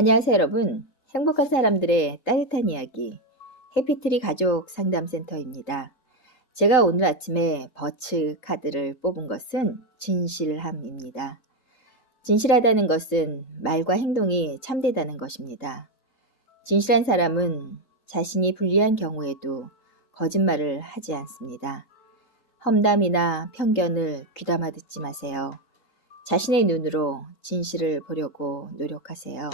안녕하세요, 여러분. 행복한 사람들의 따뜻한 이야기, 해피트리 가족 상담센터입니다. 제가 오늘 아침에 버츠 카드를 뽑은 것은 진실함입니다. 진실하다는 것은 말과 행동이 참되다는 것입니다. 진실한 사람은 자신이 불리한 경우에도 거짓말을 하지 않습니다. 험담이나 편견을 귀담아 듣지 마세요. 자신의 눈으로 진실을 보려고 노력하세요.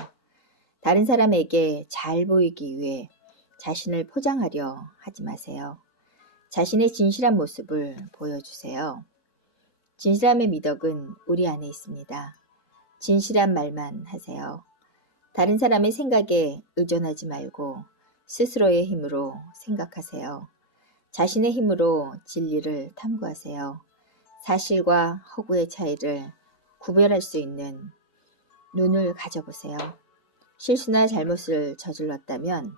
다른 사람에게 잘 보이기 위해 자신을 포장하려 하지 마세요. 자신의 진실한 모습을 보여주세요. 진실함의 미덕은 우리 안에 있습니다. 진실한 말만 하세요. 다른 사람의 생각에 의존하지 말고 스스로의 힘으로 생각하세요. 자신의 힘으로 진리를 탐구하세요. 사실과 허구의 차이를 구별할 수 있는 눈을 가져보세요. 실수나 잘못을 저질렀다면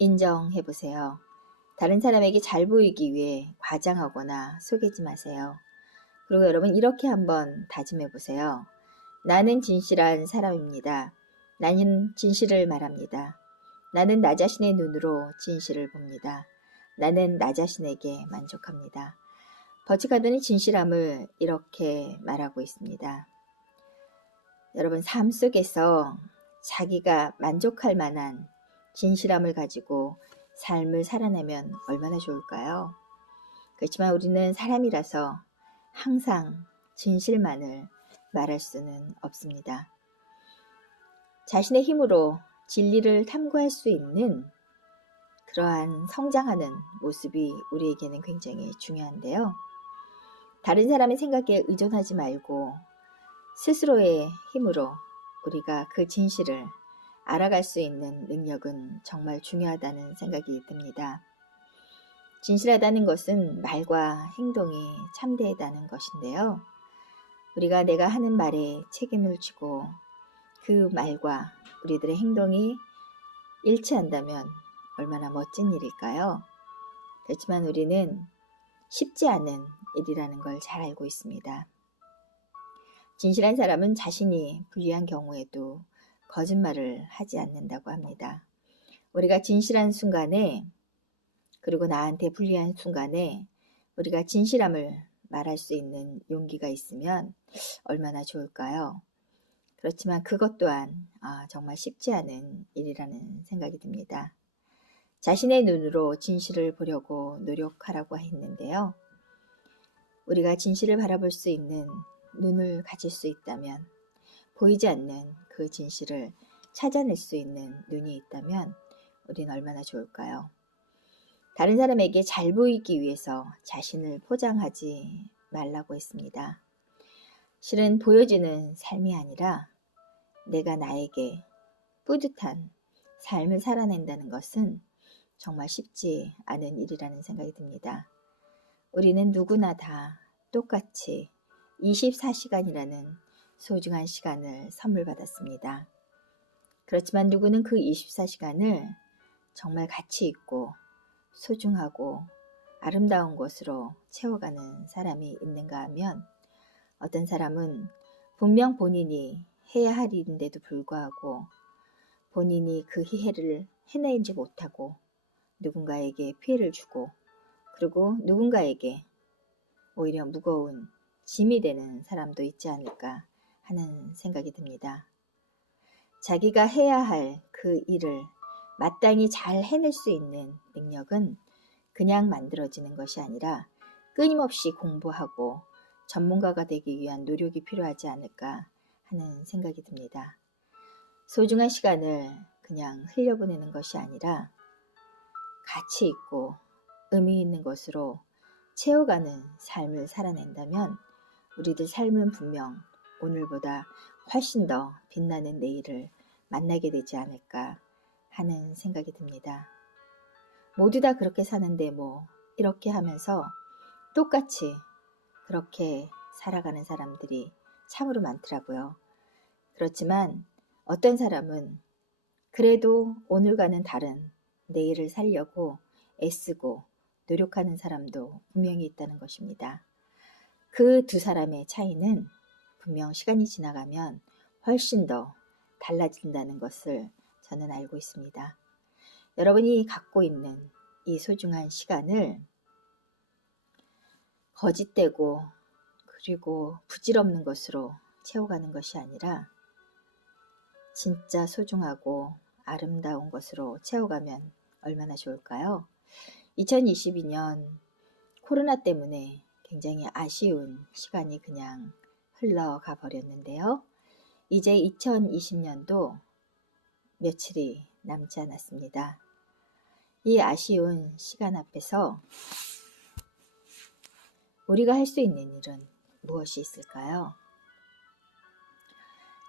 인정해보세요. 다른 사람에게 잘 보이기 위해 과장하거나 속이지 마세요. 그리고 여러분 이렇게 한번 다짐해보세요. 나는 진실한 사람입니다. 나는 진실을 말합니다. 나는 나 자신의 눈으로 진실을 봅니다. 나는 나 자신에게 만족합니다. 버츠카드는 진실함을 이렇게 말하고 있습니다. 여러분 삶 속에서 자기가 만족할 만한 진실함을 가지고 삶을 살아내면 얼마나 좋을까요? 그렇지만 우리는 사람이라서 항상 진실만을 말할 수는 없습니다. 자신의 힘으로 진리를 탐구할 수 있는 그러한 성장하는 모습이 우리에게는 굉장히 중요한데요. 다른 사람의 생각에 의존하지 말고 스스로의 힘으로 우리가 그 진실을 알아갈 수 있는 능력은 정말 중요하다는 생각이 듭니다. 진실하다는 것은 말과 행동이 참되다는 것인데요. 우리가 내가 하는 말에 책임을 지고 그 말과 우리들의 행동이 일치한다면 얼마나 멋진 일일까요? 그렇지만 우리는 쉽지 않은 일이라는 걸 잘 알고 있습니다. 진실한 사람은 자신이 불리한 경우에도 거짓말을 하지 않는다고 합니다. 우리가 진실한 순간에 그리고 나한테 불리한 순간에 우리가 진실함을 말할 수 있는 용기가 있으면 얼마나 좋을까요? 그렇지만 그것 또한 정말 쉽지 않은 일이라는 생각이 듭니다. 자신의 눈으로 진실을 보려고 노력하라고 했는데요. 우리가 진실을 바라볼 수 있는 눈을 가질 수 있다면, 보이지 않는 그 진실을 찾아낼 수 있는 눈이 있다면 우리는 얼마나 좋을까요? 다른 사람에게 잘 보이기 위해서 자신을 포장하지 말라고 했습니다. 실은 보여지는 삶이 아니라 내가 나에게 뿌듯한 삶을 살아낸다는 것은 정말 쉽지 않은 일이라는 생각이 듭니다. 우리는 누구나 다 똑같이 24시간이라는 소중한 시간을 선물 받았습니다. 그렇지만 누구는 그 24시간을 정말 가치 있고 소중하고 아름다운 것으로 채워가는 사람이 있는가 하면 어떤 사람은 분명 본인이 해야 할 일인데도 불구하고 본인이 그 해를 해내지 못하고 누군가에게 피해를 주고 그리고 누군가에게 오히려 무거운 짐이 되는 사람도 있지 않을까 하는 생각이 듭니다. 자기가 해야 할 그 일을 마땅히 잘 해낼 수 있는 능력은 그냥 만들어지는 것이 아니라 끊임없이 공부하고 전문가가 되기 위한 노력이 필요하지 않을까 하는 생각이 듭니다. 소중한 시간을 그냥 흘려보내는 것이 아니라 가치 있고 의미 있는 것으로 채워가는 삶을 살아낸다면 우리들 삶은 분명 오늘보다 훨씬 더 빛나는 내일을 만나게 되지 않을까 하는 생각이 듭니다. 모두 다 그렇게 사는데 이렇게 하면서 똑같이 그렇게 살아가는 사람들이 참으로 많더라고요. 그렇지만 어떤 사람은 그래도 오늘과는 다른 내일을 살려고 애쓰고 노력하는 사람도 분명히 있다는 것입니다. 그 두 사람의 차이는 분명 시간이 지나가면 훨씬 더 달라진다는 것을 저는 알고 있습니다. 여러분이 갖고 있는 이 소중한 시간을 거짓되고 그리고 부질없는 것으로 채워가는 것이 아니라 진짜 소중하고 아름다운 것으로 채워가면 얼마나 좋을까요? 2022년 코로나 때문에 굉장히 아쉬운 시간이 그냥 흘러가 버렸는데요. 이제 2020년도 며칠이 남지 않았습니다. 이 아쉬운 시간 앞에서 우리가 할 수 있는 일은 무엇이 있을까요?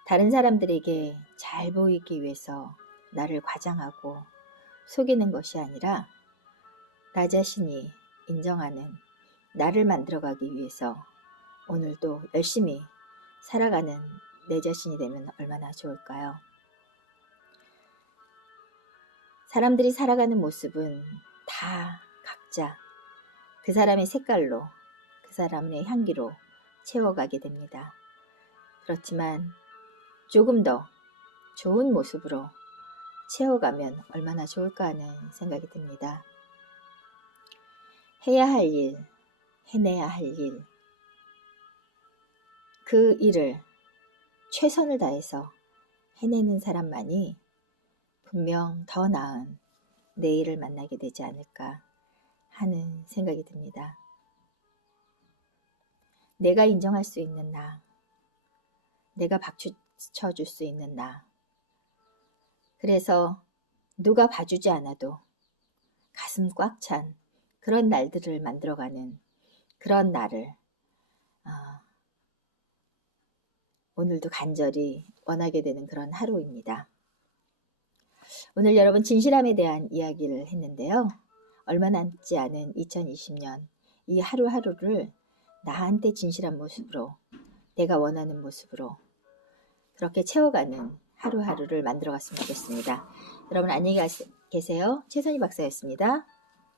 다른 사람들에게 잘 보이기 위해서 나를 과장하고 속이는 것이 아니라 나 자신이 인정하는 나를 만들어가기 위해서 오늘도 열심히 살아가는 내 자신이 되면 얼마나 좋을까요? 사람들이 살아가는 모습은 다 각자 그 사람의 색깔로, 그 사람의 향기로 채워가게 됩니다. 그렇지만 조금 더 좋은 모습으로 채워가면 얼마나 좋을까 하는 생각이 듭니다. 해야 할 일, 해내야 할 일, 그 일을 최선을 다해서 해내는 사람만이 분명 더 나은 내일을 만나게 되지 않을까 하는 생각이 듭니다. 내가 인정할 수 있는 나, 내가 박수쳐줄 수 있는 나, 그래서 누가 봐주지 않아도 가슴 꽉 찬 그런 날들을 만들어가는 그런 나를 오늘도 간절히 원하게 되는 그런 하루입니다. 오늘 여러분 진실함에 대한 이야기를 했는데요. 얼마 남지 않은 2020년 이 하루하루를 나한테 진실한 모습으로, 내가 원하는 모습으로 그렇게 채워가는 하루하루를 만들어 갔으면 좋겠습니다. 여러분 안녕히 계세요. 최선희 박사였습니다.